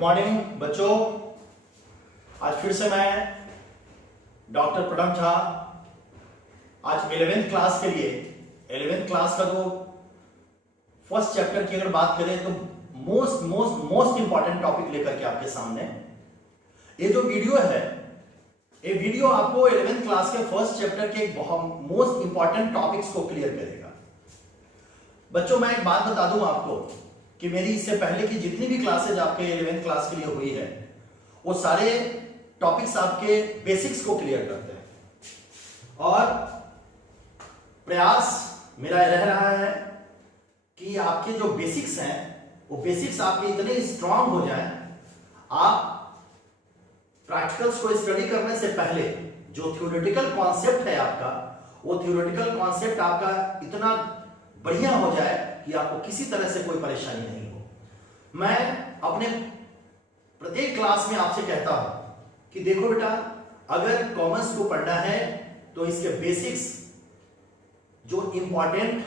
Good morning बच्चों। आज फिर से मैं डॉक्टर प्रणव झा आज 11th क्लास के लिए 11th क्लास का जो फर्स्ट चैप्टर की अगर बात करें तो मोस्ट इंपॉर्टेंट टॉपिक लेकर के आपके सामने ये जो वीडियो है, ये वीडियो आपको 11th क्लास के फर्स्ट चैप्टर के बहुत मोस्ट इंपॉर्टेंट टॉपिक्स को क्लियर करेगा। बच्चों मैं एक बात बता दूं आपको कि मेरी इससे पहले की जितनी भी क्लासेज आपके 11th क्लास के लिए हुई है वो सारे टॉपिक्स आपके बेसिक्स को क्लियर करते हैं और प्रयास मेरा रह रहा है कि आपके जो बेसिक्स हैं वो बेसिक्स आपके इतने स्ट्रांग हो जाएं, आप प्रैक्टिकल्स को स्टडी करने से पहले जो थ्योरेटिकल कॉन्सेप्ट है आपका, वो थ्योरेटिकल कॉन्सेप्ट आपका इतना बढ़िया हो जाए कि आपको किसी तरह से कोई परेशानी नहीं हो। मैं अपने प्रत्येक क्लास में आपसे कहता हूं कि देखो बेटा, अगर कॉमर्स को पढ़ना है तो इसके बेसिक्स जो इंपॉर्टेंट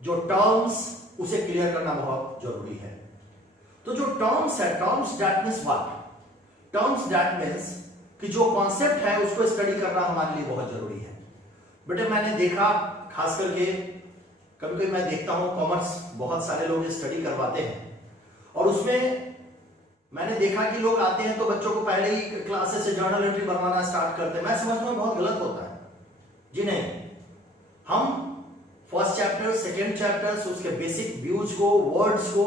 जो टर्म्स उसे क्लियर करना बहुत जरूरी है। तो जो टर्म्स है, terms that means what? Terms that means कि जो कॉन्सेप्ट है उसको स्टडी करना हमारे लिए बहुत जरूरी है। बेटे मैंने देखा, खास करके कभी कभी मैं देखता हूं कॉमर्स बहुत सारे लोग स्टडी करवाते हैं और उसमें मैंने देखा कि लोग आते हैं तो बच्चों को पहले ही क्लासेस से जर्नल एंट्री बनवाना स्टार्ट करते हैं। मैं समझता हूं बहुत गलत होता है जी। नहीं, हम फर्स्ट चैप्टर, सेकेंड चैप्टर, उसके बेसिक व्यूज को, वर्ड्स को,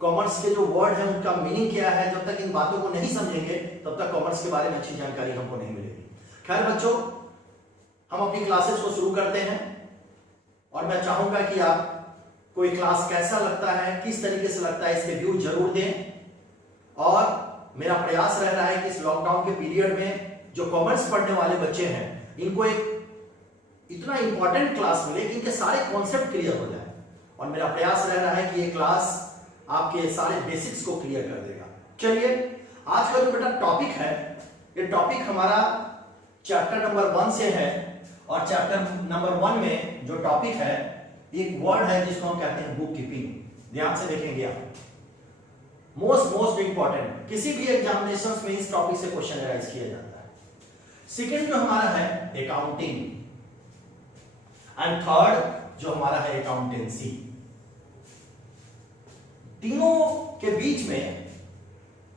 कॉमर्स के जो वर्ड है उनका मीनिंग क्या है, जब तक इन बातों को नहीं समझेंगे तब तक कॉमर्स के बारे में अच्छी जानकारी हमको नहीं मिलेगी। खैर बच्चों, हम अपनी क्लासेस को शुरू करते हैं और मैं चाहूंगा कि आप कोई क्लास कैसा लगता है, किस तरीके से लगता है, इसके व्यू जरूर दें। और मेरा प्रयास रह रहा है कि इस लॉकडाउन के पीरियड में जो कॉमर्स पढ़ने वाले बच्चे हैं इनको एक इतना इंपॉर्टेंट क्लास मिले कि इनके सारे कॉन्सेप्ट क्लियर हो जाए। और मेरा प्रयास रह रहा है कि ये क्लास आपके सारे बेसिक्स को क्लियर कर देगा। चलिए, आज का जो बेटा टॉपिक है, ये टॉपिक हमारा चैप्टर नंबर 1 से है और चैप्टर नंबर 1 में जो टॉपिक है, एक वर्ड है जिसको हम कहते हैं बुक कीपिंग। ध्यान से देखेंगे आप, मोस्ट इंपॉर्टेंट, किसी भी एग्जामिनेशंस में इस टॉपिक से क्वेश्चन राइज किया जाता है। सेकंड जो हमारा है अकाउंटिंग एंड थर्ड जो हमारा है अकाउंटेंसी। तीनों के बीच में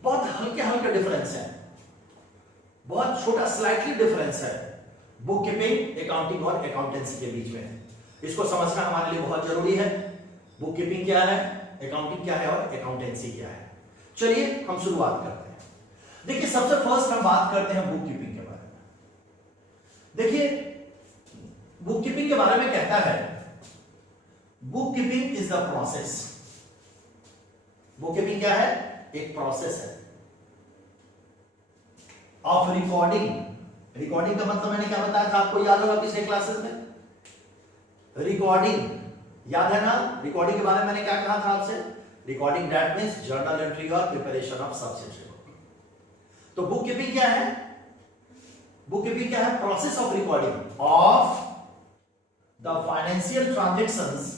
बहुत हल्के डिफरेंस है, बहुत छोटा स्लाइटली डिफरेंस है बुक कीपिंग, अकाउंटिंग और अकाउंटेंसी के बीच में। इसको समझना हमारे लिए बहुत जरूरी है। बुक कीपिंग क्या है, अकाउंटिंग क्या है और अकाउंटेंसी क्या है। चलिए हम शुरुआत करते हैं। देखिए, सबसे फर्स्ट हम बात करते हैं बुक कीपिंग के बारे में। देखिए, बुक कीपिंग के बारे में कहता है, book keeping is the process. Book keeping क्या है? एक प्रोसेस है ऑफ रिकॉर्डिंग। रिकॉर्डिंग का मतलब मैंने क्या बताया था आपको, याद होगा पिछले क्लासेस में? रिकॉर्डिंग याद है ना? रिकॉर्डिंग के बारे में मैंने क्या कहा था आपसे? Recording that means journal entry और प्रिपरेशन ऑफ सब्सिक्वेंट। तो बुक कीपिंग क्या है? बुक कीपिंग क्या है? Process of recording of the financial transactions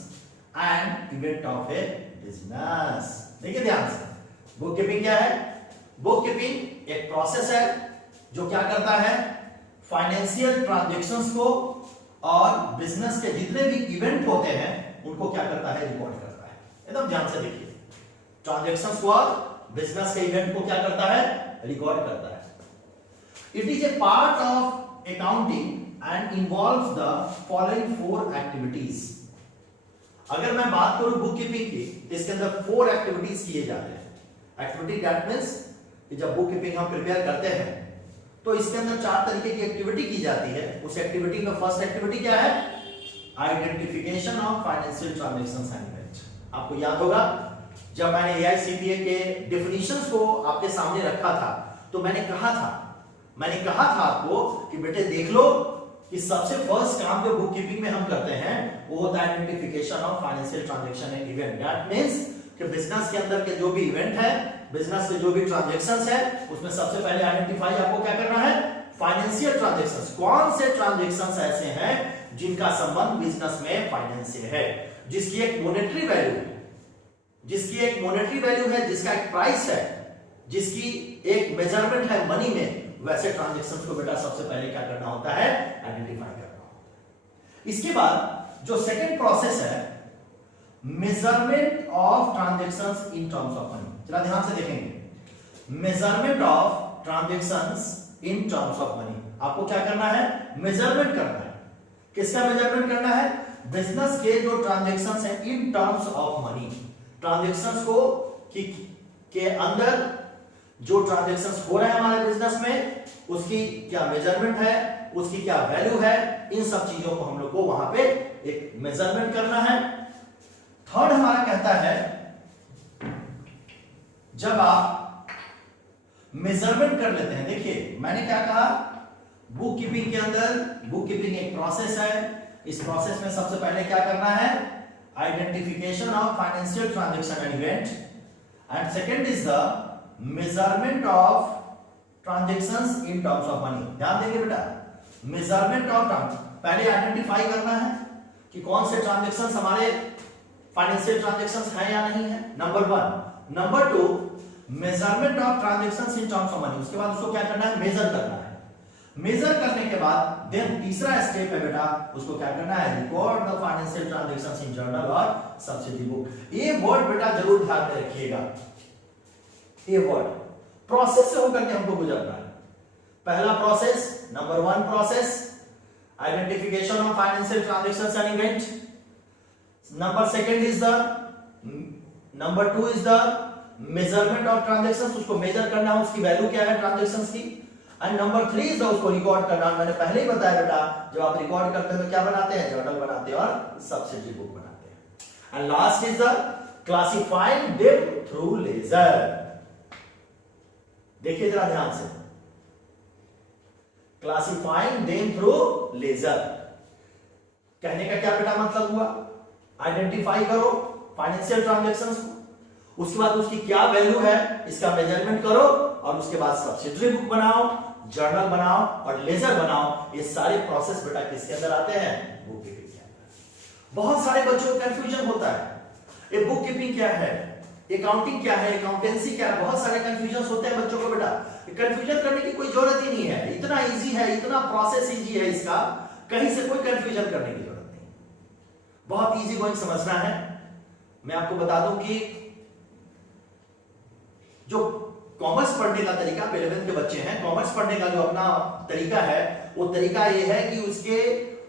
and event of A business. देखिए ध्यान से, बुक कीपिंग क्या है? बुक कीपिंग एक प्रोसेस है जो क्या करता है, फाइनेंशियल ट्रांजैक्शंस को और बिजनेस के जितने भी इवेंट होते हैं उनको क्या करता है, रिकॉर्ड करता है। एकदम ध्यान से देखिए, ट्रांजैक्शंस को और बिजनेस के इवेंट को क्या करता है, रिकॉर्ड करता है। It is a part of accounting and involves the following 4 activities. अगर मैं बात करूं बुक कीपिंग की, इसके अंदर 4 एक्टिविटीज किए जाते हैं। एक्टिविटी दैट मींस कि जब बुक कीपिंग हम प्रिपेयर करते हैं तो इसके अंदर 4 तरीके की एक्टिविटी की जाती है। उस एक्टिविटी में फर्स्ट एक्टिविटी क्या है? Identification of financial transactions and event. आपको याद होगा जब मैंने AICPA के डेफिनेशंस को आपके सामने रखा था तो मैंने कहा था आपको कि बेटे देख लो कि सबसे फर्स्ट काम जो बुक कीपिंग में हम करते हैं वो होता है identification of financial transaction and event. That means कि बिजनेस के अंदर के जो भी इवेंट है, बिजनेस के जो भी ट्रांजैक्शंस है, उसमें सबसे पहले आइडेंटिफाई आपको क्या करना है, फाइनेंशियल ट्रांजैक्शंस। कौन से ट्रांजैक्शंस ऐसे हैं जिनका संबंध बिजनेस में फाइनेंस से है, जिसकी एक मॉनेटरी वैल्यू है, जिसका एक प्राइस है, जिसकी एक मेजरमेंट है मनी में, वैसे ट्रांजैक्शंस को बेटा सबसे पहले क्या करना होता है, आइडेंटिफाई करना होता है। इसके बाद जो सेकंड प्रोसेस है, measurement of transactions in terms of money. जरा ध्यान से देखेंगे, measurement of transactions in terms of money. आपको क्या करना है, मेजरमेंट करना है। किसका मेजरमेंट करना है, बिजनेस के जो ट्रांजैक्शंस हैं in terms of money. Transactions को के अंदर जो ट्रांजैक्शंस हो रहे हैं हमारे बिजनेस में, उसकी क्या मेजरमेंट है, उसकी क्या वैल्यू है, इन सब चीजों को हम लोग को वहां पे एक मेजरमेंट करना है। थर्ड हमारा कहता है, जब आप मेजरमेंट कर लेते हैं, देखिए मैंने क्या कहा, बुक कीपिंग के अंदर, बुक कीपिंग एक प्रोसेस है। इस प्रोसेस में सबसे पहले क्या करना है, identification of financial transaction and event, and second is the measurement of transactions in terms of money. ध्यान देंगे बेटा, मेजरमेंट ऑफ, पहले आइडेंटिफाई करना है कि कौन से ट्रांजैक्शंस हमारे फाइनेंशियल ट्रांजैक्शंस हैं या नहीं है, number 1। Number 2, measurement of transactions in terms of money. उसके बाद उसको क्या करना है, मेजर करना है। मेजर करने के बाद देन तीसरा स्टेप है बेटा, उसको क्या करना है, record the financial transactions in journal और सब्सिडी बुक। ये वर्ड बेटा जरूर ध्यान में रखिएगा, ये वर्ड प्रोसेस से होकर के हमको गुजरना है। पहला process, number 1 process, identification of financial transactions and event. Number 2 is the measurement of transactions, उसको मेजर करना है, उसकी वैल्यू क्या है ट्रांजैक्शंस की। एंड नंबर 3 इज द उसको रिकॉर्ड करना। मैंने पहले ही बताया बेटा, जब आप रिकॉर्ड करते हैं तो क्या बनाते हैं, जर्नल बनाते हैं और सब्सिडी बुक बनाते हैं। And last is the classifying them through ledger. देखिए जरा ध्यान से, क्लासिफाइंग देम थ्रू लेजर कहने का क्या बेटा मतलब हुआ, आइडेंटिफाई करो फाइनेंशियल ट्रांजैक्शंस को, उसके बाद उसकी क्या वैल्यू है इसका मेजरमेंट करो, और उसके बाद सब्सिडरी बुक बनाओ, जर्नल बनाओ और लेजर बनाओ। ये सारे प्रोसेस बेटा किसके अंदर आते हैं, बुक कीपिंग के अंदर। बहुत सारे बच्चों को कंफ्यूजन होता है, ये बुक कीपिंग क्या है, अकाउंटिंग क्या है, अकाउंटेंसी क्या है, बहुत सारे कंफ्यूजन होते हैं बच्चों को बेटा। कंफ्यूजन करने की कोई जरूरत ही नहीं है, इतना इजी है, इतना प्रोसेस इजी है इसका, कहीं से कोई कंफ्यूजन करने की जरूरत नहीं, बहुत इजी गोइंग समझना है। मैं आपको बता दूं कि जो कॉमर्स पढ़ने का तरीका, 11th के बच्चे हैं, कॉमर्स पढ़ने का जो अपना तरीका है, वो तरीका ये है कि उसके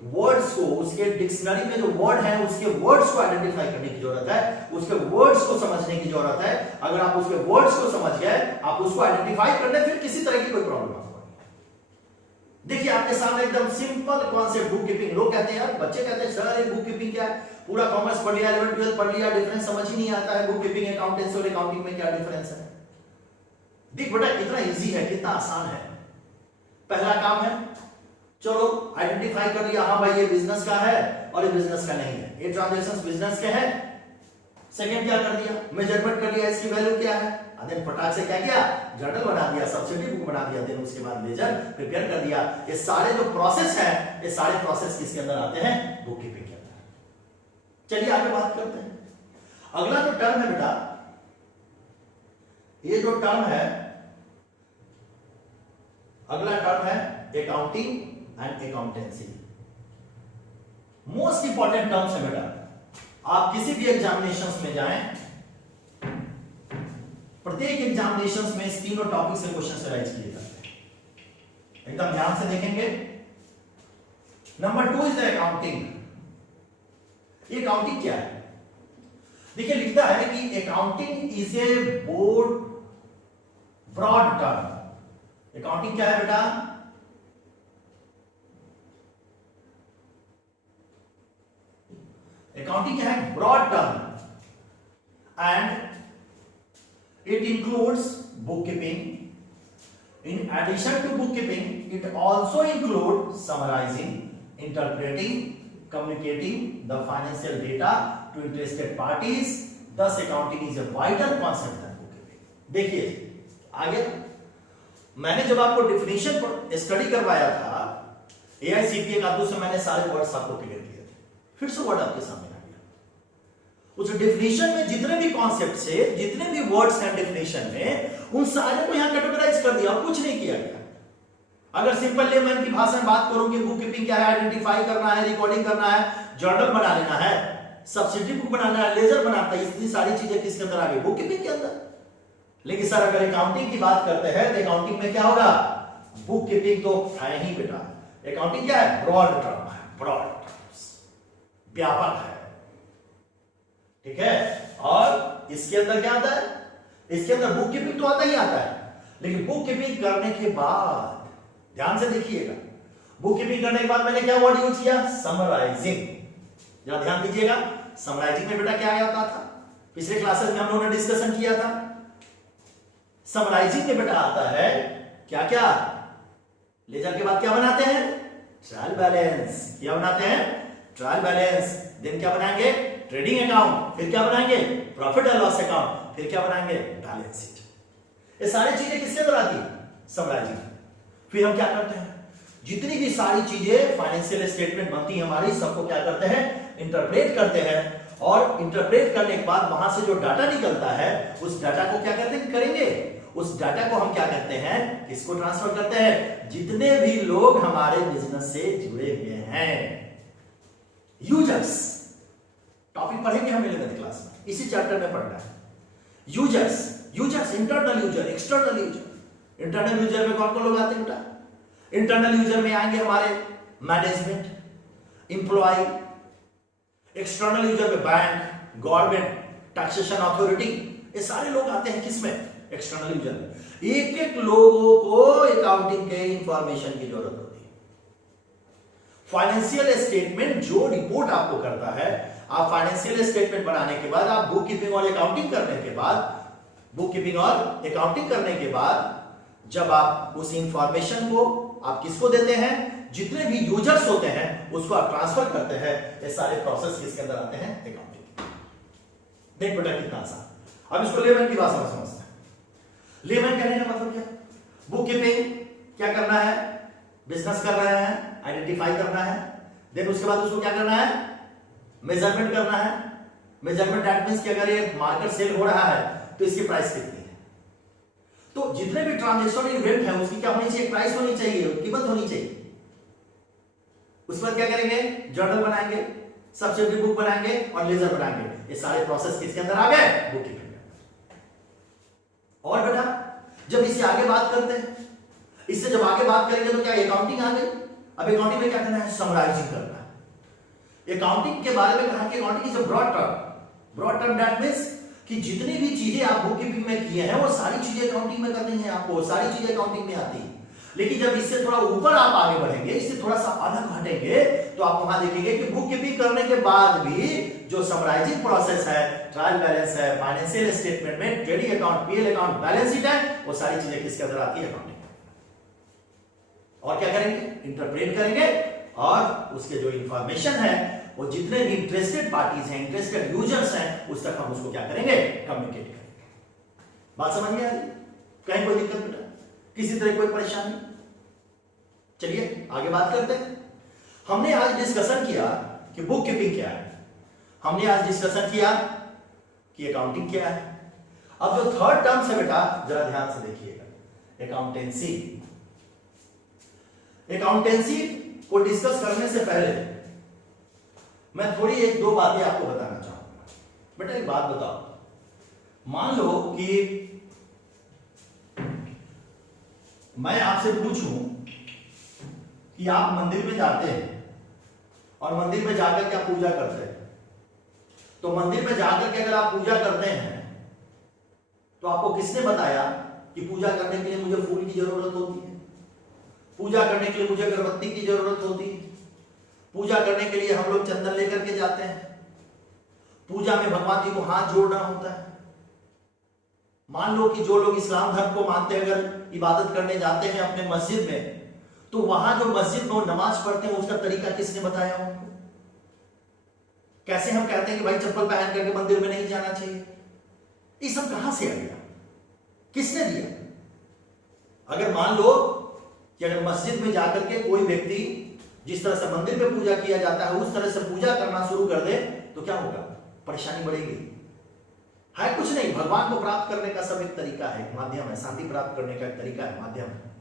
वर्ड्स को, उसके डिक्शनरी में जो वर्ड है उसके वर्ड्स को आइडेंटिफाई करने की जरूरत है, उसके वर्ड्स को समझने की जरूरत है। अगर आप उसके वर्ड्स को समझ गए, आप उसको आइडेंटिफाई कर ले, फिर किसी तरह की कोई प्रॉब्लम आपको नहीं। देखिए आपके सामने एकदम सिंपल कॉन्सेप्ट बुक कीपिंग। लोग कहते हैं यार, बच्चे कहते हैं सर ये बुक कीपिंग क्या है, पूरा कॉमर्स पढ़ लिया, 11th 12th पढ़ लिया, डिफरेंस समझ ही नहीं आता है, बुक कीपिंग अकाउंटेंसी और अकाउंटिंग में क्या डिफरेंस है। देख बेटा कितना इजी है, कितना आसान है। पहला काम है, चलो आइडेंटिफाई कर लिया, हाँ भाई ये बिजनेस का है और ये बिजनेस का नहीं है, ये ट्रांजैक्शंस बिजनेस के हैं। सेकंड क्या कर दिया, मेजरमेंट कर लिया, इसकी वैल्यू क्या है, देन फटाक से क्या किया, जर्नल बना दिया, सब्सिडी बुक बना दिया, देन उसके बाद लेजर प्रिपेयर कर दिया। ये सारे जो प्रोसेस है, ये सारे प्रोसेस किसके अंदर आते हैं, बुक कीपिंग के अंदर। चलिए आगे बात करते हैं। अगला जो टर्म है बेटा, ये जो टर्म है, अगला टर्म है accounting and accountancy. Most important terms है बेटा। आप किसी भी एग्जामिनेशंस में जाएं, प्रत्येक एग्जामिनेशंस में इस तीनों टॉपिक से क्वेश्चन राइज किए जाते हैं, एकदम ध्यान से देखेंगे। Number 2 is the accounting. ये अकाउंटिंग क्या है, देखिए लिखता है कि accounting is a broad term. Accounting क्या है बेटा, अकाउंटिंग क्या है, broad term, and it includes book keeping. In addition to book keeping it also include summarising, interpreting, communicating the financial data to interested parties. Thus accounting is a vital concept than bookkeeping. देखिए आगे मैंने जब आपको definition study करवाया था AICPA का, तो मैंने सारे वर्ड्स आपको क्लियर किए थे, फिर से वर्ड आपके सामने आ गया। उस डेफिनेशन में जितने भी कॉन्सेप्ट से, जितने भी वर्ड्स हैं डेफिनेशन में, उन सारे को यहां कैटेगराइज कर दिया और कुछ नहीं किया गया। अगर सिंपल लेमैन की भाषा में बात करूं कि बुक कीपिंग क्या है, आइडेंटिफाई करना है, रिकॉर्डिंग करना है, जर्नल बना लेना है, सब्सिडी बुक बनाना है, लेजर बनाता है, इतनी सारी चीजें किसके अंदर आ गई? बुक कीपिंग के अंदर। लेकिन सर अगर अकाउंटिंग की बात करते हैं तो अकाउंटिंग में क्या होगा? बुक कीपिंग तो है ही बेटा। अकाउंटिंग क्या है? ब्रॉड टर्म है, ब्रॉड टर्म्स, व्यापक है, ठीक है। और इसके अंदर क्या आता है? इसके अंदर बुक कीपिंग तो आता ही आता है, लेकिन बुक कीपिंग करने के बाद ध्यान से देखिएगा, बुक कीपिंग करने के बाद मैंने क्या वर्ड यूज किया? समराइजिंग। जरा ध्यान दीजिएगा, समराइजिंग में बेटा क्या आता था? पिछले क्लासेस में हम लोगों ने डिस्कशन किया था। समराइजिंग में बेटा आता है क्या क्या? लेजर के बाद क्या बनाते हैं? Trial balance. क्या बनाते हैं? Trial balance. देन क्या बनाएंगे? Trading account. फिर क्या बनाएंगे? Profit and loss account. फिर क्या बनाएंगे? Balance sheet. ये सारी चीजें किसके अंदर आती है? समराइजिंग। फिर हम क्या करते हैं? जितनी भी सारी चीजें फाइनेंशियल स्टेटमेंट बनती है हमारी, सबको क्या करते हैं? इंटरप्रेट करते हैं। और इंटरप्रेट करने के बाद वहां से जो डाटा निकलता है, उस डाटा को क्या करते हैं? करेंगे उस डाटा को हम क्या करते हैं? किसको ट्रांसफर करते हैं? जितने भी लोग हमारे बिजनेस से जुड़े हुए हैं, यूजर्स। टॉपिक पढ़ेंगे हम 11th क्लास में, इसी चैप्टर में पढ़ना है। Users, users, internal user, external user. Internal user में कौन कौन लोग आते हैं बेटा? इंटरनल यूजर में आएंगे हमारे मैनेजमेंट, एम्प्लॉय। एक्सटर्नल यूजर में बैंक, गवर्नमेंट, टैक्सेशन अथॉरिटी, ये सारे लोग आते हैं किसमें? एक्सटर्नल यूजर में। एक एक लोगों को अकाउंटिंग के इंफॉर्मेशन की जरूरत होती है। फाइनेंशियल स्टेटमेंट जो रिपोर्ट आपको करता है, आप फाइनेंशियल स्टेटमेंट बनाने के बाद, आप बुक कीपिंग और अकाउंटिंग करने के बाद, बुक कीपिंग और अकाउंटिंग करने के बाद, जब आप उस इंफॉर्मेशन को आप किसको देते हैं? जितने भी यूजर्स होते हैं उसको आप ट्रांसफर करते हैं। ये सारे प्रोसेस किसके अंदर आते हैं? अकाउंटिंग। देख बेटा कितना आसान। अब इसको लेमैन की भाषा में समझते हैं। लेमैन कहने का मतलब क्या? बुक कीपिंग क्या करना है? बिजनेस कर रहे हैं, आइडेंटिफाई करना है, देन उसके बाद उसको क्या करना है? मेजरमेंट करना है। मेजरमेंट दैट मींस कि अगर ये मार्केट सेल हो रहा है तो इसकी प्राइस कितनी है। तो जितने भी ट्रांजैक्शन इवेंट है उसकी क्या होनी चाहिए? प्राइस होनी चाहिए, कीमत होनी चाहिए। उसके बाद क्या करेंगे? जर्नल बनाएंगे, सब्सिडी बुक बनाएंगे और लेजर बनाएंगे। ये सारे प्रोसेस किसके अंदर आ गए? बुक कीपिंग में। और बेटा जब इससे आगे बात करते हैं, इससे जब आगे बात करेंगे तो क्या अकाउंटिंग आ गई। अब अकाउंटिंग में क्या करना है? समराइजिंग करना है। अकाउंटिंग के बारे में कहा कि accounting is a broad term. Broad term that means कि जितनी भी चीजें आप बुक कीपिंग में किए हैं वो सारी चीजें अकाउंटिंग में करनी है आपको, सारी चीजें अकाउंटिंग में आती है। लेकिन जब इससे थोड़ा ऊपर आप आगे बढ़ेंगे, इससे थोड़ा सा अलग हटेंगे, तो आप वहां देखेंगे कि बुक कीपिंग करने के बाद भी जो समराइजिंग प्रोसेस है, ट्रायल बैलेंस है, फाइनेंशियल स्टेटमेंट में trading account, PL account, balance sheet है, वो सारी चीजें किसके अंदर आती है? अकाउंटिंग। और क्या करेंगे? इंटरप्रेट करेंगे और उसके जो इंफॉर्मेशन है वो जितने भी इंटरेस्टेड पार्टीज हैं, इंटरेस्टेड यूजर्स हैं, उस तक हम उसको क्या करेंगे? कम्युनिकेट करेंगे। बात समझ में आ रही? कहीं कोई दिक्कत बेटा? किसी तरह कोई परेशानी? चलिए आगे बात करते हैं। हमने आज डिस्कशन किया कि बुक कीपिंग क्या है, हमने आज डिस्कशन किया कि अकाउंटिंग क्या है। अब जो थर्ड टर्म है बेटा जरा ध्यान से देखिएगा, अकाउंटेंसी। अकाउंटेंसी को डिस्कस करने से पहले मैं थोड़ी एक दो बातें आपको बताना चाहूंगा। बेटा एक बात बताओ, मान लो कि मैं आपसे पूछूं कि आप मंदिर में जाते हैं और मंदिर में जाकर के आप पूजा करते हैं, तो मंदिर में जाकर के अगर आप पूजा करते हैं तो आपको किसने बताया कि पूजा करने के लिए मुझे फूल की जरूरत होती है, पूजा करने के लिए मुझे अगरबत्ती की जरूरत होती है, पूजा करने के लिए हम लोग चंदन लेकर के जाते हैं, पूजा में भगवान जी को हाथ जोड़ना होता है। मान लो कि जो लोग इस्लाम धर्म को मानते हैं, अगर इबादत करने जाते हैं अपने मस्जिद में, तो वहां जो मस्जिद में वो नमाज पढ़ते हैं उसका तरीका किसने बताया उनको? कैसे हम कहते हैं कि भाई चप्पल पहन करके मंदिर में नहीं जाना चाहिए? ये सब कहां से आ गया? किसने दिया? अगर मान लो कि अगर मस्जिद में जाकर के कोई व्यक्ति जिस तरह से मंदिर में पूजा किया जाता है उस तरह से पूजा करना शुरू कर दे तो क्या होगा? परेशानी बढ़ेगी। है कुछ नहीं, भगवान को प्राप्त करने का सब एक तरीका है, एक माध्यम है, शांति प्राप्त करने का एक तरीका है, माध्यम है।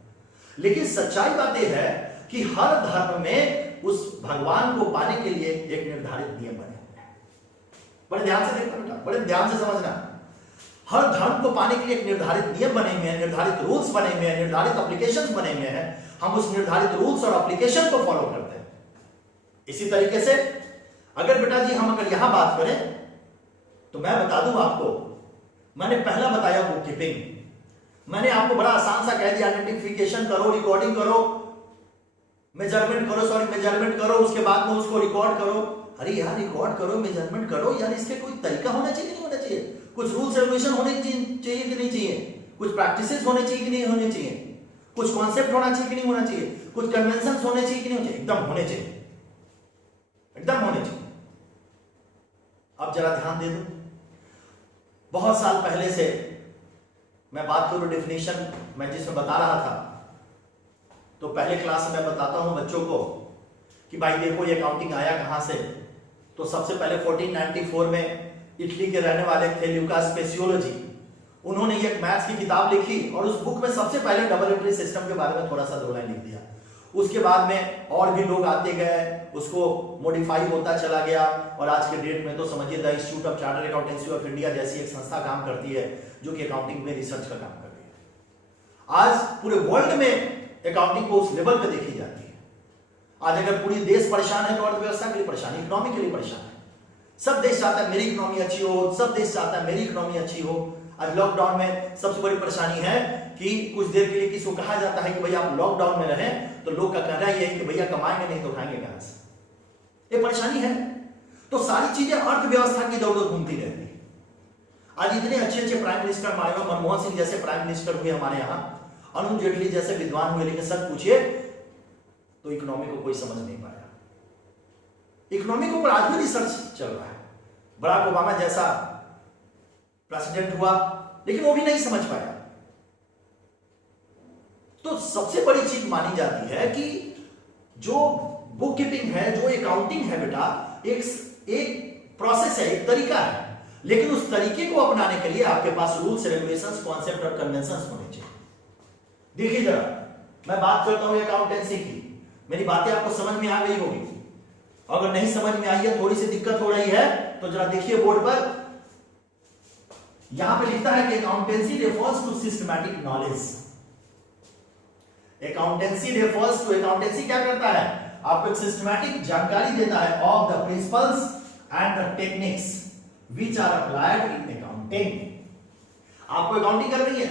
लेकिन सच्चाई बात यह है कि हर धर्म में उस भगवान को पाने के लिए एक निर्धारित नियम बने हुए हैं। बड़े ध्यान से देखना बेटा, बड़े ध्यान से समझना। हर धर्म को पाने के लिए एक निर्धारित नियम बने हुए हैं, निर्धारित रूल्स बने हुए हैं, निर्धारित एप्लीकेशंस बने हुए हैं। हम उस निर्धारित रूल्स और एप्लीकेशन को फॉलो करते हैं। इसी तरीके से अगर बेटा जी हम अगर यहां बात करें तो मैं बता दूं आपको, मैंने पहला बताया बुक कीपिंग। मैंने आपको बड़ा आसान सा कह दिया, आइडेंटिफिकेशन करो, रिकॉर्डिंग करो, मेजरमेंट करो, उसके बाद में उसको रिकॉर्ड करो। अरे यार रिकॉर्ड करो, मेजरमेंट करो यार, इसके कोई तरीका होना चाहिए नहीं होना चाहिए? कुछ रूल्स रेगुलेशन होने चाहिए कि नहीं चाहिए? कुछ प्रैक्टिसेस होने चाहिए कि नहीं होने चाहिए? कुछ कॉन्सेप्ट होना चाहिए कि नहीं होना चाहिए? कुछ कन्वेंशन होने चाहिए कि नहीं होने चाहिए? एकदम होने चाहिए, एकदम होने चाहिए। अब जरा ध्यान दे दो, बहुत साल पहले से मैं बात करूं डेफिनेशन मैं जिसमें बता रहा था, तो पहले क्लास में मैं बताता हूं बच्चों को कि भाई देखो ये अकाउंटिंग आया कहां से। तो सबसे पहले 1494 में इटली के रहने वाले थे ल्यूकास स्पेसियोलॉजी, उन्होंने एक मैथ्स की किताब लिखी और उस बुक में सबसे पहले डबल एंट्री सिस्टम के बारे में थोड़ा सा 2 लाइन लिख दिया। उसके बाद में और भी लोग आते गए, उसको मॉडिफाई होता चला गया और आज के डेट में तो समझिए the institute of chartered accountancy of India जैसी एक संस्था काम करती है जो कि अकाउंटिंग में रिसर्च का काम कर रही है। आज पूरे वर्ल्ड में अकाउंटिंग को उस लेवल पे देखी जाती है। आज अगर पूरी देश परेशान है तो अर्थव्यवस्था के लिए परेशान, इकोनॉमी के लिए परेशान है। सब देश चाहता है मेरी इकोनॉमी अच्छी हो, सब देश चाहता है मेरी इकोनॉमी अच्छी हो। आज लॉकडाउन में सबसे बड़ी परेशानी है कि कुछ देर के लिए किसी को कहा जाता है कि भैया आप लॉकडाउन में रहें, तो लोग का कहना यह है कि भैया कमाएंगे नहीं तो खाएंगे कहां से? ये परेशानी है। तो सारी चीजें अर्थव्यवस्था की दौड़ घूमती रहती है। आज इतने अच्छे अच्छे प्राइम मिनिस्टर हमारे यहाँ, मनमोहन सिंह जैसे प्राइम मिनिस्टर हुए हमारे यहाँ, अरुण जेटली जैसे विद्वान हुए, लेकिन सच पूछिए तो इकोनॉमी को कोई समझ नहीं पाया। इकोनॉमी के ऊपर आज भी रिसर्च चल रहा है। बराक ओबामा जैसा प्रेसिडेंट हुआ लेकिन वो भी नहीं समझ पाया। तो सबसे बड़ी चीज मानी जाती है कि जो बुक कीपिंग है, जो अकाउंटिंग है बेटा, एक प्रोसेस है, एक तरीका है। लेकिन उस तरीके को अपनाने के लिए आपके पास रूल्स, रेगुलेशंस, कॉन्सेप्ट और कन्वेंशंस होने चाहिए। देखिए जरा, मैं बात करता हूं अकाउंटेंसी की, मेरी बातें आपको समझ में आ गई होगी। अगर नहीं समझ में आई है, थोड़ी सी दिक्कत हो रही है, तो जरा देखिए बोर्ड पर, यहां पे लिखता है कि accountancy refers to systematic knowledge. Accountancy refers to, accountancy क्या करता है? आपको एक सिस्टमैटिक जानकारी देता है of the principles and the techniques which are applied in accounting. आपको अकाउंटिंग करनी है,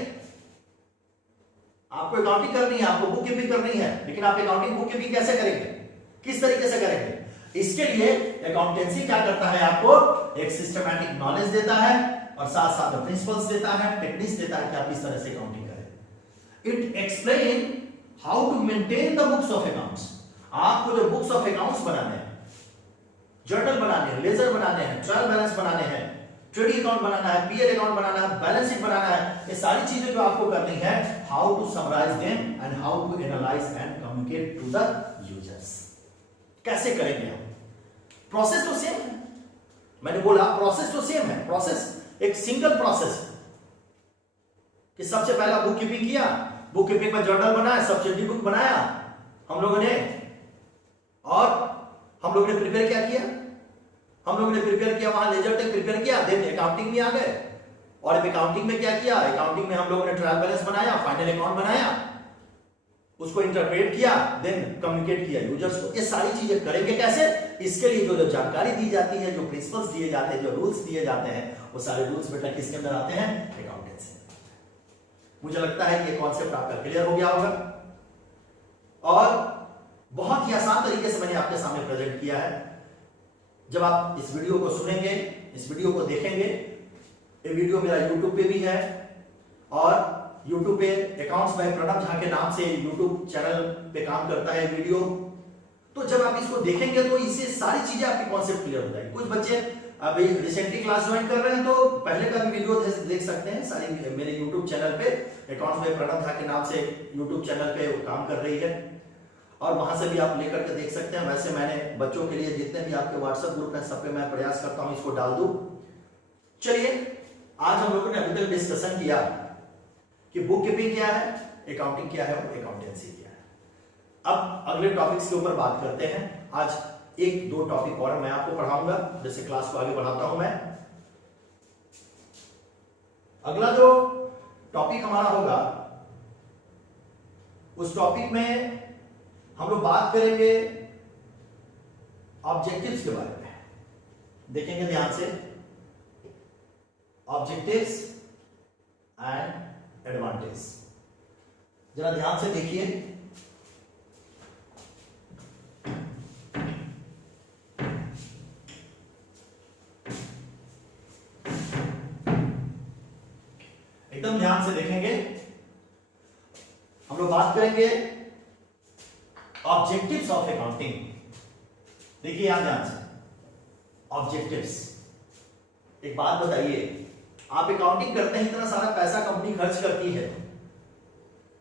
आपको अकाउंटिंग करनी है, आपको बुक कीपिंग करनी है, लेकिन आप अकाउंटिंग बुक कीपिंग कैसे करेंगे, किस तरीके से करेंगे? इसके लिए अकाउंटेंसी क्या करता है? आपको एक सिस्टमैटिक नॉलेज देता है और साथ साथ प्रिंसिपल्स देता है, टेक्निक्स देता है कि आप इस तरह से अकाउंटिंग करें। It explain how to maintain the books of accounts. आपको जो बुक्स ऑफ अकाउंट्स बनाने हैं, जर्नल बनाने हैं, लेजर बनाने हैं, ट्रायल बैलेंस बनाने हैं, ट्रेडिंग अकाउंट बनाना है, पीएल अकाउंट बनाना है, बैलेंस शीट बनाना है, ये सारी चीजें जो आपको करनी है, how to summarise them and how to analyse and communicate to the users. कैसे करेंगे हम? प्रोसेस तो सेम है, मैंने बोला प्रोसेस तो सेम है। प्रोसेस एक सिंगल प्रोसेस है कि सबसे पहला बुक कीपिंग किया, बुक कीपिंग में जर्नल बनाया, सब्सिडी बुक बनाया हम लोगों ने, और हम लोगों ने प्रिपेयर क्या किया? हम लोगों ने प्रिपेयर किया, वहां लेजर तक प्रिपेयर किया, देन अकाउंटिंग में आ गए। और अब अकाउंटिंग में क्या किया? अकाउंटिंग में हम लोगों ने ट्रायल बैलेंस बनाया, फाइनल अकाउंट बनाया, उसको इंटरप्रेट किया, देन कम्युनिकेट किया यूजर्स को। ये सारी चीजें करेंगे कैसे? इसके लिए जो जानकारी दी जाती है, जो प्रिंसिपल्स दिए जाते हैं, जो रूल्स दिए जाते हैं, वो सारे रूल्स बेटा किसके अंदर आते हैं? अकाउंटेंसी। मुझे लगता है कि ये कॉन्सेप्ट आपका क्लियर हो गया होगा और बहुत ही आसान तरीके से मैंने आपके सामने प्रेजेंट किया है। जब आप इस वीडियो को सुनेंगे, इस वीडियो को देखेंगे, ये वीडियो मेरा YouTube पे भी है और YouTube पे अकाउंट्स बाय प्रणव झा के नाम से YouTube चैनल पे काम करता है वीडियो। तो जब आप इसको देखेंगे तो इससे सारी चीजें आपकी कॉन्सेप्ट क्लियर हो जाएगी। कुछ बच्चे अभी रिसेंटली क्लास ज्वाइन कर रहे हैं तो पहले का भी वीडियो देख सकते हैं, सारी मेरे YouTube चैनल पे, अकाउंट्स बाय प्रणव झा के नाम से YouTube चैनल पे वो काम कर रही है। और वहां से भी आप लेकर के देख सकते हैं। वैसे मैंने बच्चों के लिए जितने भी आपके व्हाट्सएप ग्रुप हैं सब पे मैं प्रयास करता हूं इसको डाल दूं। चलिए, आज हम लोगों ने अभी तक डिस्कशन किया कि बुक कीपिंग क्या है, अकाउंटिंग क्या है और अकाउंटेंसी क्या है। अब अगले टॉपिक्स के ऊपर बात करते हैं। आज एक दो टॉपिक और मैं आपको पढ़ाऊंगा, जैसे क्लास को आगे बढ़ाता हूं मैं। अगला जो टॉपिक हमारा होगा उस टॉपिक में हम लोग बात करेंगे ऑब्जेक्टिव्स के बारे में। देखेंगे ध्यान से, ऑब्जेक्टिव्स एंड एडवांटेज। जरा ध्यान से देखिए, एकदम ध्यान से देखेंगे। हम लोग बात करेंगे ऑब्जेक्टिव्स ऑफ अकाउंटिंग। देखिए यहां ध्यान से, ऑब्जेक्टिव्स। एक बात बताइए, आप अकाउंटिंग करते हैं, इतना सारा पैसा कंपनी खर्च करती है,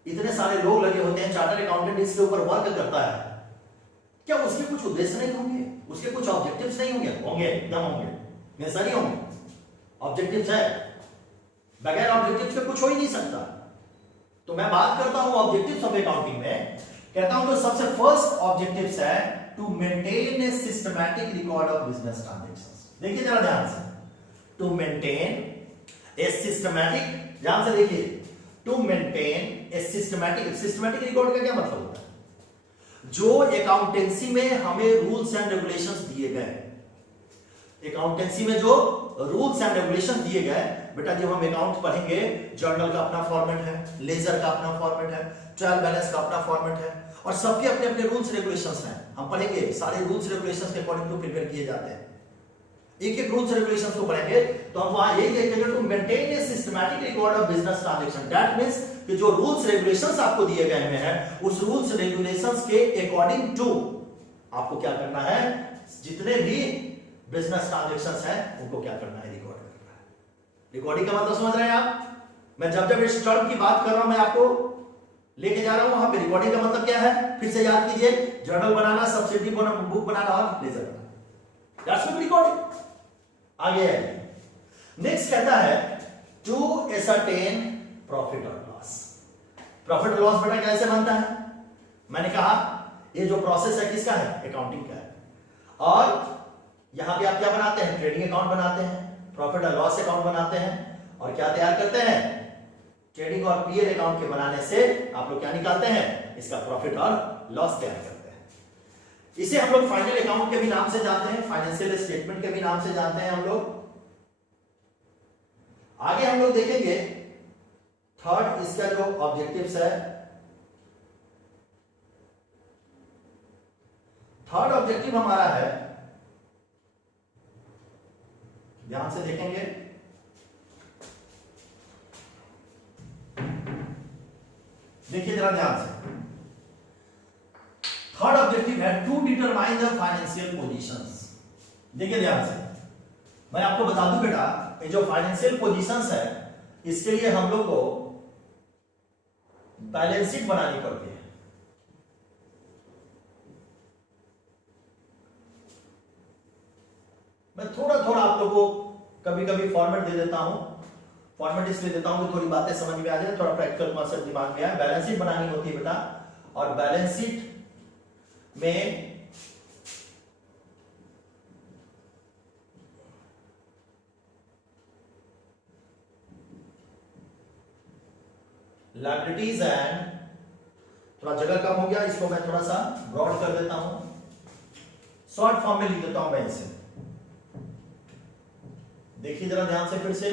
इतने सारे लोग लगे होते हैं, चार्टर्ड अकाउंटेंट इसके ऊपर वर्क करता है, क्या उसके कुछ उद्देश्य नहीं होंगे? उसके कुछ ऑब्जेक्टिव्स नहीं होंगे? होंगे, एकदम होंगे, ऐसा नहीं होंगे। ऑब्जेक्टिव्स है, बगैर ऑब्जेक्टिव्स के कुछ हो ही नहीं सकता। तो मैं बात करता हूं ऑब्जेक्टिव्स ऑफ अकाउंटिंग में, कहता हूं जो सबसे फर्स्ट ऑब्जेक्टिव्स है to maintain a systematic record of business transactions. देखिए जरा ध्यान से, टू मेंटेन ए सिस्टमैटिक, ध्यान से देखिए, to maintain a systematic record का क्या मतलब होता है? जो अकाउंटेंसी में हमें रूल्स एंड रेगुलेशंस दिए गए, अकाउंटेंसी में जो रूल्स एंड रेगुलेशन दिए गए, बेटा जब हम अकाउंट पढ़ेंगे, जर्नल का अपना फॉर्मेट है, लेजर का अपना फॉर्मेट है, ट्रायल बैलेंस का अपना फॉर्मेट है, और सबके अपने अपने रूल्स रेगुलेशंस हैं। हम पढ़ेंगे, सारे रूल्स रेगुलेशंस के अकॉर्डिंग टू प्रिपेयर किए जाते हैं। एक एक रूल्स रेगुलेशंस को पढ़ेंगे तो हम वहां यही देखेंगे, to maintain a systematic record of business transaction. That means कि जो रूल्स रेगुलेशंस आपको दिए गए हुए हैं, उस रूल्स रेगुलेशंस के अकॉर्डिंग टू आपको क्या करना है, जितने भी बिजनेस ट्रांजैक्शंस हैं उनको क्या करना है, रिकॉर्ड करना है। रिकॉर्डिंग का मतलब समझ रहे हैं आप? मैं जब जब इस टर्म की बात कर रहा हूं, मैं आपको लेके जा रहा हूं वहां पे। रिकॉर्डिंग का मतलब क्या है, फिर से याद कीजिए, जर्नल बनाना, सब्सिडी बुक बनाना और लेजर बनाना, दैट्स रिकॉर्डिंग। आगे नेक्स्ट कहता है टू एसरटेन प्रॉफिट और लॉस। प्रॉफिट और लॉस बेटा कैसे बनता है? मैंने कहा ये जो प्रोसेस है किसका है, अकाउंटिंग का है। और यहां पे आप क्या बनाते हैं, ट्रेडिंग अकाउंट बनाते हैं, प्रॉफिट और लॉस अकाउंट बनाते हैं, और क्या तैयार करते हैं, ट्रेडिंग और पीएल अकाउंट के बनाने से आप लोग क्या निकालते हैं, इसका प्रॉफिट और लॉस तैयार करते हैं। इसे हम लोग फाइनल अकाउंट के भी नाम से जानते हैं, फाइनेंशियल स्टेटमेंट के भी नाम से जानते हैं हम लोग। आगे हम लोग देखेंगे थर्ड, इसका जो ऑब्जेक्टिव्स है, थर्ड ऑब्जेक्टिव हमारा है, ध्यान से देखेंगे, देखिए जरा ध्यान से, थर्ड ऑब्जेक्टिव है to determine the financial positions. देखिए ध्यान से, मैं आपको बता दूं बेटा, ये जो फाइनेंशियल पोजीशंस है, इसके लिए हम लोग को बैलेंस शीट बनानी पड़ती है। मैं थोड़ा थोड़ा आप लोगों को कभी कभी फॉर्मेट दे देता हूं, फॉर्मेट इसलिए देता हूं कि थोड़ी बातें समझ में आ जाए, थोड़ा प्रैक्टिकल कॉन्सेप्ट दिमाग में आए। बैलेंस शीट बनानी होती है बेटा, और बैलेंस शीट में लायबिलिटीज एंड, थोड़ा जगह कम हो गया, इसको मैं थोड़ा सा ब्रॉड कर देता हूं, शॉर्ट फॉर्म में लिख देता हूं मैं इसे। देखिए जरा ध्यान से फिर से,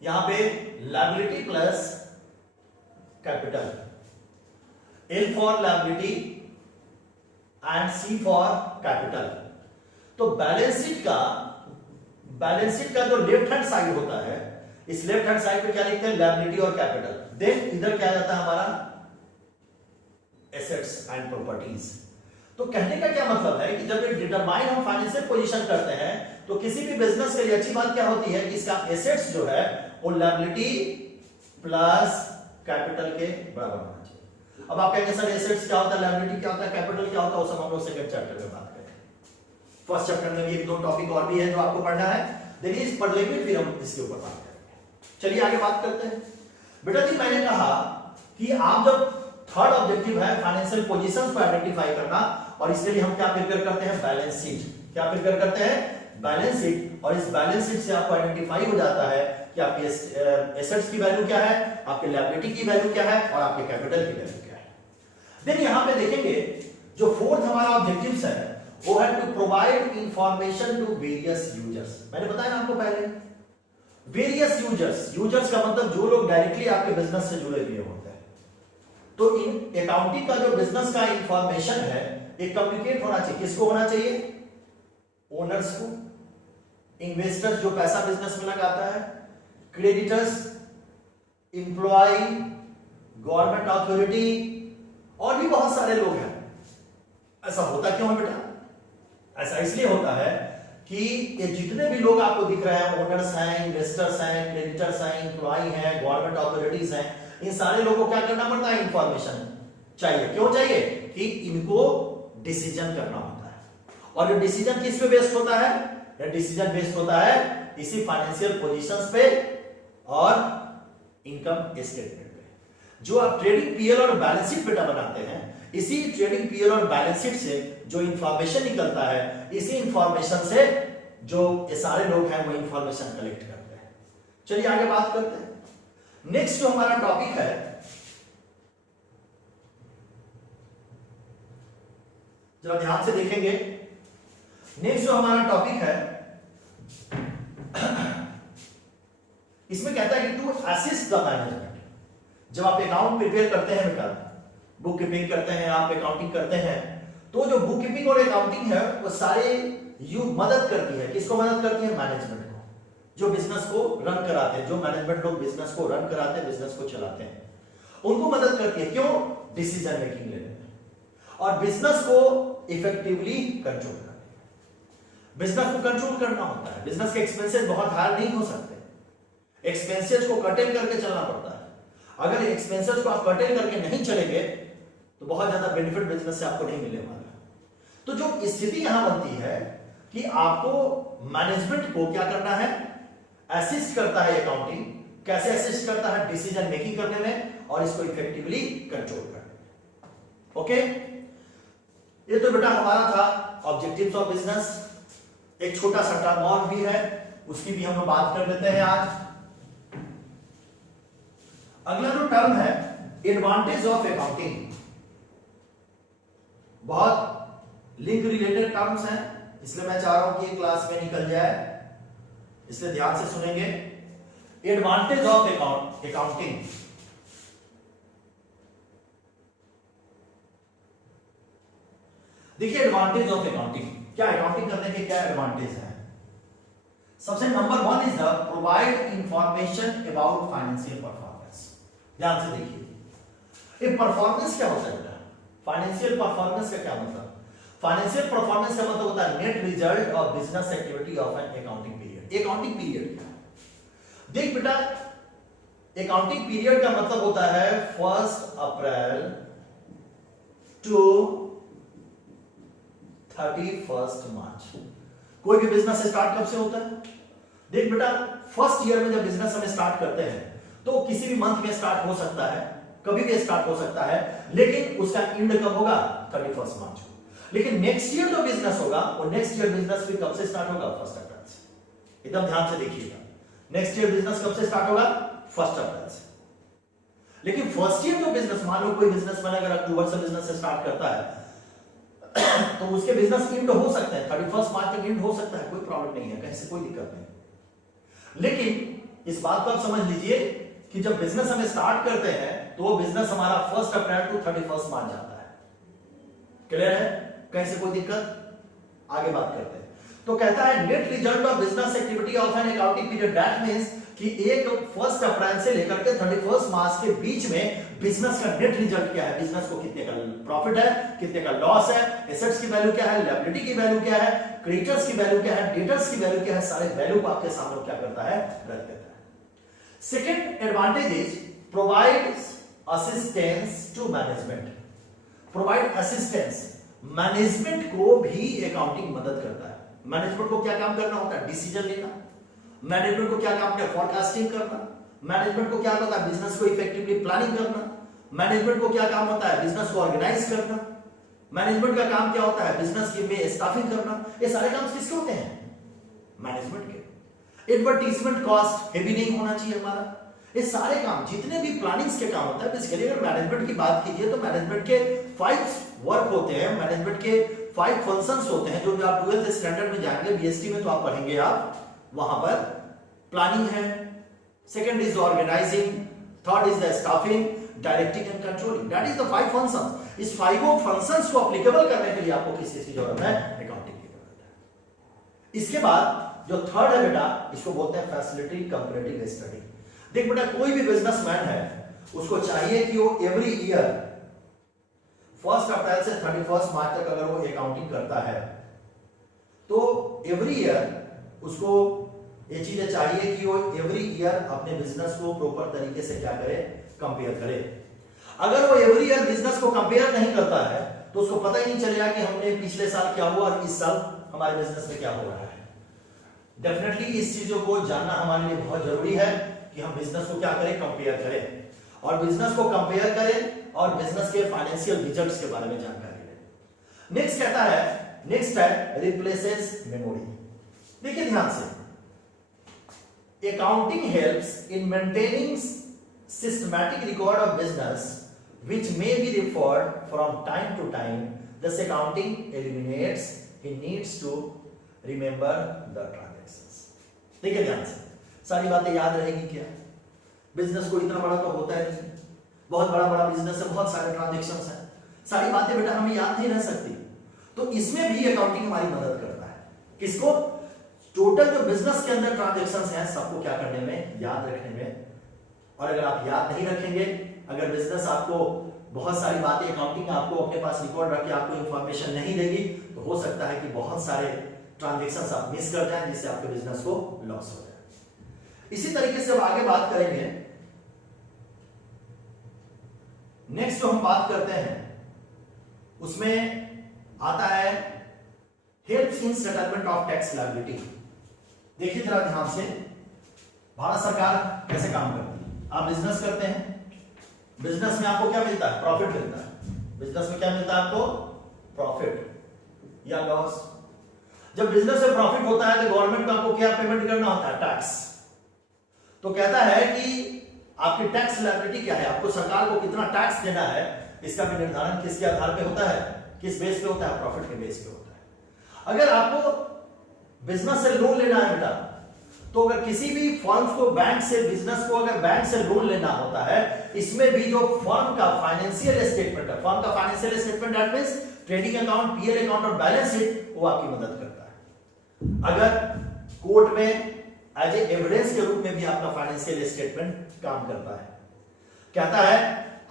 यहां पे liability plus capital, L for liability and C for capital. तो बैलेंस शीट का जो लेफ्ट हैंड साइड होता है, इस लेफ्ट हैंड साइड पे क्या लिखते हैं, लायबिलिटी और कैपिटल। देन इधर क्या जाता है हमारा, एसेट्स एंड प्रॉपर्टीज। तो कहने का क्या मतलब है कि जब एक डिटरमाइन हम फाइनेंशियल पोजीशन करते हैं, तो किसी भी बिजनेस के लिए अच्छी बात क्या होती है कि इसका एसेट्स जो है वो लायबिलिटी प्लस कैपिटल के बराबर होना चाहिए। अब आप कहेंगे सर एसेट्स क्या होता है, लायबिलिटी क्या होता है, कैपिटल क्या होता है, वो सब हम लोग सेकंड चैप्टर में बात करेंगे। फर्स्ट चैप्टर में भी एक दो टॉपिक और भी है जो आपको पढ़ना है, देखिए इस पढ़ लेंगे फिर हम इसके ऊपर बात करेंगे। चलिए आगे बात करते हैं। बेटा जी मैंने कहा कि आप जब थर्ड ऑब्जेक्टिव है फाइनेंशियल पोजीशंस को आइडेंटिफाई करना, और इसके लिए हम क्या प्रिपेयर करते हैं, बैलेंस शीट। क्या प्रिपेयर करते हैं, बैलेंस शीट। और इस बैलेंस शीट से आपको आइडेंटिफाई हो जाता है कि आपके एसेट्स की वैल्यू क्या है, आपके लायबिलिटी की वैल्यू क्या है और आपके कैपिटल की वैल्यू क्या है। देन यहां पे देखेंगे जो फोर्थ हमारा ऑब्जेक्टिव्स है वो है to provide information to various users. मैंने बताया ना आपको पहले, वेरियस यूजर्स, यूजर्स का मतलब जो लोग डायरेक्टली आपके बिजनेस से जुड़े हुए होते हैं। तो इन अकाउंटिंग का जो बिजनेस का इंफॉर्मेशन है एक कम्युनिकेट होना चाहिए। किसको होना चाहिए, ओनर्स को, इन्वेस्टर्स जो पैसा बिजनेस में लगाता है, क्रेडिटर्स, इंप्लॉय, गवर्नमेंट अथॉरिटी और भी बहुत सारे लोग हैं। ऐसा होता क्यों है बेटा, ऐसा इसलिए होता है कि ये जितने भी लोग आपको दिख रहे हैं, ओनर्स हैं, इन्वेस्टर्स हैं, क्रेडिटर्स हैं, इंप्लॉय हैं, गवर्नमेंट अथॉरिटीज हैं, इन सारे लोगों को क्या करना पड़ता है, इंफॉर्मेशन चाहिए। क्यों चाहिए, कि इनको डिसीजन करना होता है। और ये डिसीजन किस पे बेस्ड होता है, ये डिसीजन बेस्ड होता है इसी फाइनेंशियल पोजीशंस पे और इनकम स्टेटमेंट पे। जो आप ट्रेडिंग पीएल और बैलेंस शीट बेटा बनाते हैं, इसी ट्रेडिंग पीएल और बैलेंस शीट से जो इंफॉर्मेशन निकलता है, इसी इंफॉर्मेशन से जो ये सारे लोग हैं वो इंफॉर्मेशन कलेक्ट करते हैं। चलिए आगे बात करते हैं। नेक्स्ट जो हमारा टॉपिक है, जरा ध्यान से देखेंगे। नेक्स्ट जो हमारा टॉपिक है इसमें कहता है कि टू असिस्ट द मैनेजमेंट। जब आप अकाउंट प्रिपेयर करते हैं बेटा, बुक कीपिंग करते हैं, आप अकाउंटिंग करते हैं, तो जो बुक कीपिंग और अकाउंटिंग है वो सारे मदद करती है। किसको मदद करती है, मैनेजमेंट को, जो बिजनेस को रन कराते हैं, जो मैनेजमेंट लोग बिजनेस को रन कराते हैं, बिजनेस को चलाते हैं, उनको मदद करती है। क्यों, डिसीजन मेकिंग लेने में और बिजनेस को इफेक्टिवली कंट्रोल करने में। बिजनेस को कंट्रोल करना होता है, बिजनेस के एक्सपेंसेस बहुत हाई नहीं हो सकते, एक्सपेंसेस को कर्टेल करके चलना पड़ता है। अगर एक्सपेंसेस को आप कर्टेल करके नहीं चलेंगे तो बहुत ज्यादा बेनिफिट बिजनेस से आपको नहीं मिलने वाला। तो जो स्थिति यहां बनती है कि आपको मैनेजमेंट को क्या करना है, असिस्ट करता है अकाउंटिंग। कैसे असिस्ट करता है, डिसीजन मेकिंग करने में और इसको इफेक्टिवली कंट्रोल करने में। ओके, ये तो बेटा हमारा था ऑब्जेक्टिव्स ऑफ बिजनेस। एक छोटा सा टर्म और भी है, उसकी भी हम बात कर लेते हैं आज। अगला जो टर्म है एडवांटेज ऑफ अकाउंटिंग, बहुत लिंक रिलेटेड टर्म्स हैं, इसलिए मैं चाह रहा हूं कि ये क्लास में निकल जाए, इसलिए ध्यान से सुनेंगे। एडवांटेज ऑफ अकाउंटिंग, देखिए एडवांटेज ऑफ अकाउंटिंग क्या, अकाउंटिंग करने के क्या एडवांटेज है। सबसे number 1 is the provide information about financial performance. ध्यान से देखिए, ये परफॉर्मेंस क्या होता है बेटा, फाइनेंशियल परफॉर्मेंस का क्या मतलब, फाइनेंशियल परफॉर्मेंस का मतलब होता है net result of business activity of an accounting period. Accounting period क्या है, देख बेटा अकाउंटिंग पीरियड का मतलब होता है 1 अप्रैल टू 31 मार्च। कोई भी बिजनेस स्टार्ट कब से होता है, देख बेटा फर्स्ट ईयर में जब बिजनेस हम स्टार्ट करते हैं तो किसी भी मंथ में स्टार्ट हो सकता है, कभी भी स्टार्ट हो सकता है, लेकिन उसका एंड कब होगा, 31 मार्च को। लेकिन नेक्स्ट ईयर जो बिजनेस होगा वो नेक्स्ट ईयर बिजनेस फिर कब से स्टार्ट होगा, 1 अप्रैल से। एकदम ध्यान से देखिएगा, नेक्स्ट ईयर बिजनेस कब से स्टार्ट होगा, 1 अप्रैल से। लेकिन फर्स्ट ईयर जो बिजनेस, मान लो कोई बिजनेसमैन अगर अक्टूबर से बिजनेस स्टार्ट करता है तो उसके बिजनेस एंड हो सकता है 31 मार्च तक एंड हो सकता है, कोई प्रॉब्लम नहीं है, कहीं से कोई दिक्कत नहीं। लेकिन इस बात को आप समझ लीजिए कि जब बिजनेस हम स्टार्ट करते हैं तो वो बिजनेस हमारा 1 अप्रैल टू 31 मार्च जाता है। क्लियर है, कहीं से कोई दिक्कत, आगे बात करते हैं। तो कहता है net result of business activity of an accounting period, that means कि 1 अप्रैल से लेकर के 31 मार्च के बीच में बिजनेस का नेट रिजल्ट क्या है, बिजनेस को कितने का प्रॉफिट है, कितने का लॉस है, एसेट्स की वैल्यू क्या है, लायबिलिटी की वैल्यू क्या है, क्रेडिटर्स की वैल्यू क्या है, डेटर्स की वैल्यू क्या है, सारे वैल्यू को आपके सामने क्या करता है, रख देता है। Second advantage is provides assistance to management. Provide assistance, management को भी अकाउंटिंग मदद करता है। मैनेजमेंट को क्या काम करना होता है? डिसीजन लेना। मैनेजमेंट को क्या काम होता है? फॉरकास्टिंग करना। मैनेजमेंट को क्या होता है? बिजनेस को इफेक्टिवली प्लानिंग करना। मैनेजमेंट को क्या काम होता है? बिजनेस को ऑर्गेनाइज करना। मैनेजमेंट का काम क्या होता है? बिजनेस की में स्टाफिंग करना। ये सारे काम किसके होते हैं? मैनेजमेंट के। एडवर्टीजमेंट कॉस्ट हेवी नहीं होना चाहिए हमारा। ये सारे काम जितने भी प्लानिंग्स के काम होता है, बेसिकली अगर मैनेजमेंट की बात कीजिए तो मैनेजमेंट के 5 वर्क होते हैं, मैनेजमेंट के 5 फंक्शंस होते हैं, जो भी आप 12th स्टैंडर्ड में जाएंगे, बीएसटी में तो आप पढ़ेंगे। आप वहां पर प्लानिंग है, second is organising, third is the staffing, directing and controlling. That is the 5 functions. इस 5 फंक्शंस को एप्लीकेबल करने के लिए आपको किस चीज की जरूरत है? अकाउंटिंग की जरूरत है। इसके बाद जो थर्ड है बेटा, इसको बोलते हैं फैसिलिटी कंपैरेटिव स्टडी। देख बेटा, कोई भी बिजनेसमैन है, उसको चाहिए कि वो एवरी ईयर 1 अप्रैल से 31 मार्च तक अगर वो अकाउंटिंग करता है तो एवरी ईयर उसको ये चीजें चाहिए कि वो एवरी ईयर अपने बिजनेस को प्रॉपर तरीके से क्या करे? कंपेयर करे। अगर वो एवरी ईयर बिजनेस को कंपेयर नहीं करता है तो उसको पता ही नहीं चलेगा कि हमने पिछले साल क्या हुआ और इस साल हमारे बिजनेस में क्या हो रहा है। डेफिनेटली इस चीजों को जानना हमारे लिए बहुत जरूरी है कि हम बिजनेस को क्या करें? कंपेयर करें, और बिजनेस को कंपेयर करें और बिजनेस के फाइनेंशियल रिजल्ट्स के बारे में जानकारी लें। नेक्स्ट कहता है, नेक्स्ट है रिप्लेसेस मेमोरी। देखिए ध्यान से, accounting helps in maintaining systematic record of business which may be referred from time to time. Thus accounting eliminates he needs to remember the transactions. देखिए ध्यान से, सारी बातें याद रहेगी क्या? बिजनेस को इतना बड़ा तो होता है नहीं, बहुत बड़ा बड़ा बिजनेस है, बहुत सारे ट्रांजैक्शंस हैं, सारी बातें बेटा हमें याद नहीं रह सकती। तो इसमें भी अकाउंटिंग हमारी मदद करता है। किसको? टोटल जो बिजनेस के अंदर ट्रांजैक्शंस हैं सबको क्या करने में? याद रखने में। और अगर आप याद नहीं रखेंगे, अगर बिजनेस आपको बहुत सारी बातें अकाउंटिंग आपको अपने पास रिकॉर्ड रख के आपको इंफॉर्मेशन नहीं देगी, तो हो सकता है कि बहुत सारे ट्रांजैक्शंस आप मिस कर जाएं, जिससे आपके बिजनेस को लॉस हो जाए। इसी तरीके से अब आगे बात करेंगे। नेक्स्ट जो हम बात करते हैं उसमें आता है helps in settlement of tax liability. देखिए जरा ध्यान से, भारत सरकार कैसे काम करती है। आप बिजनेस करते हैं, बिजनेस में आपको क्या मिलता है? प्रॉफिट मिलता है। बिजनेस में क्या मिलता है आपको? प्रॉफिट या लॉस। जब बिजनेस में प्रॉफिट होता है तो गवर्नमेंट को आपको क्या पेमेंट करना होता है? टैक्स। तो कहता है कि आपकी टैक्स लायबिलिटी क्या है, आपको सरकार को कितना टैक्स देना है, इसका भी निर्धारण किसके आधार पे होता है? किस बेस पे होता है? प्रॉफिट के बेस पे होता है। अगर आपको बिजनेस से लोन लेना है बेटा, तो अगर किसी भी फर्म को बैंक से, बिजनेस को अगर बैंक से लोन लेना होता है, इसमें भी जो फर्म का फाइनेंशियल स्टेटमेंट है, फर्म का financial statement that means trading account, PL account और बैलेंस शीट, वो आपकी मदद करता है। अगर कोर्ट में एज ए एविडेंस के रूप में भी आपका फाइनेंशियल स्टेटमेंट काम करता है। कहता है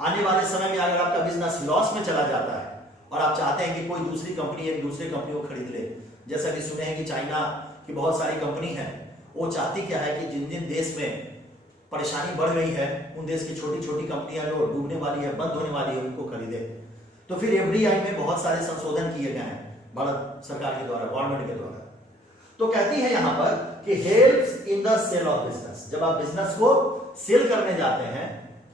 आने वाले समय में अगर आपका बिजनेस लॉस में चला जाता है और आप चाहते हैं कि कोई दूसरी कंपनी एक दूसरी कंपनी को खरीद ले, जैसा कि सुने हैं कि चाइना की बहुत सारी कंपनी है, वो चाहती क्या है कि जिन जिन देश में परेशानी बढ़ गई है उन देश की छोटी छोटी कंपनियां जो डूबने वाली है, बंद होने वाली है, उनको खरीदे। तो फिर एफडीआई में बहुत सारे संशोधन किए गए हैं भारत सरकार के द्वारा, गवर्नमेंट के द्वारा। तो कहती है यहां पर कि helps in the sale of business. जब आप बिजनेस को सेल करने जाते हैं,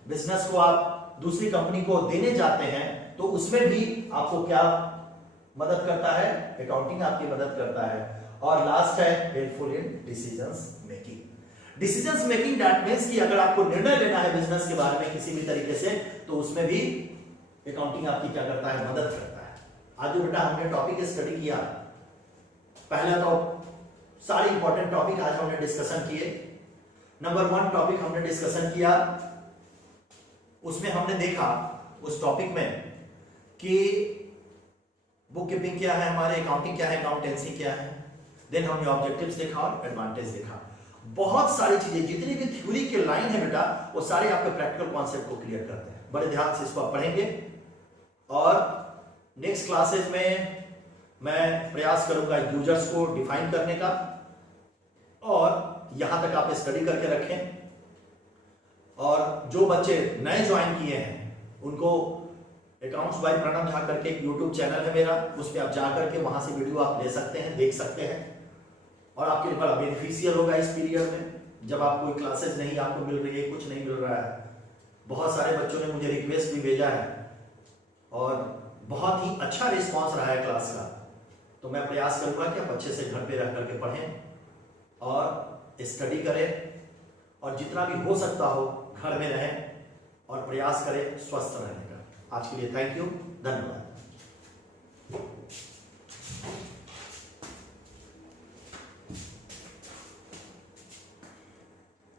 बिजनेस को आप दूसरी कंपनी को देने जाते हैं, तो उसमें भी आपको क्या मदद करता है? अकाउंटिंग आपकी मदद करता है। और लास्ट है helpful in decisions making. Decisions making that means कि अगर आपको निर्णय लेना है बिजनेस के बारे में किसी भी तरीके से, तो उसमें भी अकाउंटिंग आपकी क्या करता है? मदद करता है। आज जो बेटा हमने टॉपिक स्टडी किया, पहला तो सारे इंपॉर्टेंट टॉपिक आज हमने डिस्कशन किए। नंबर 1 टॉपिक हमने डिस्कशन किया, उसमें हमने देखा उस टॉपिक में कि बुक कीपिंग क्या है, हमारे अकाउंटिंग क्या है, अकाउंटेंसी क्या है। देन हमने ऑब्जेक्टिव्स देखा और एडवांटेज देखा। बहुत सारी चीजें, जितनी भी थ्योरी के लाइन है बेटा, वो सारे आपके प्रैक्टिकल कॉन्सेप्ट को क्लियर करते हैं। बड़े ध्यान से इसको आप पढ़ेंगे और नेक्स्ट क्लासेस में मैं प्रयास करूंगा यूजर्स को डिफाइन करने का, और यहां तक आप स्टडी करके रखें। और जो बच्चे नए ज्वाइन किए हैं उनको अकाउंट्स बाय प्रणव झा करके एक यूट्यूब चैनल है मेरा, उस पर आप जा करके वहां से वीडियो आप ले सकते हैं, देख सकते हैं, और आपके लिए बड़ा बेनिफिशियल होगा इस पीरियड में जब आप कोई क्लासेस नहीं आपको मिल रही है, कुछ नहीं मिल रहा है। बहुत सारे बच्चों ने मुझे रिक्वेस्ट भी भेजा है और बहुत ही अच्छा रिस्पॉन्स रहा है क्लास का। तो मैं प्रयास करूंगा कि आप अच्छे से घर पे रह करके पढ़ें और स्टडी करें, और जितना भी हो सकता हो घर में रहें और प्रयास करें स्वस्थ रहने का। आज के लिए थैंक यू, धन्यवाद।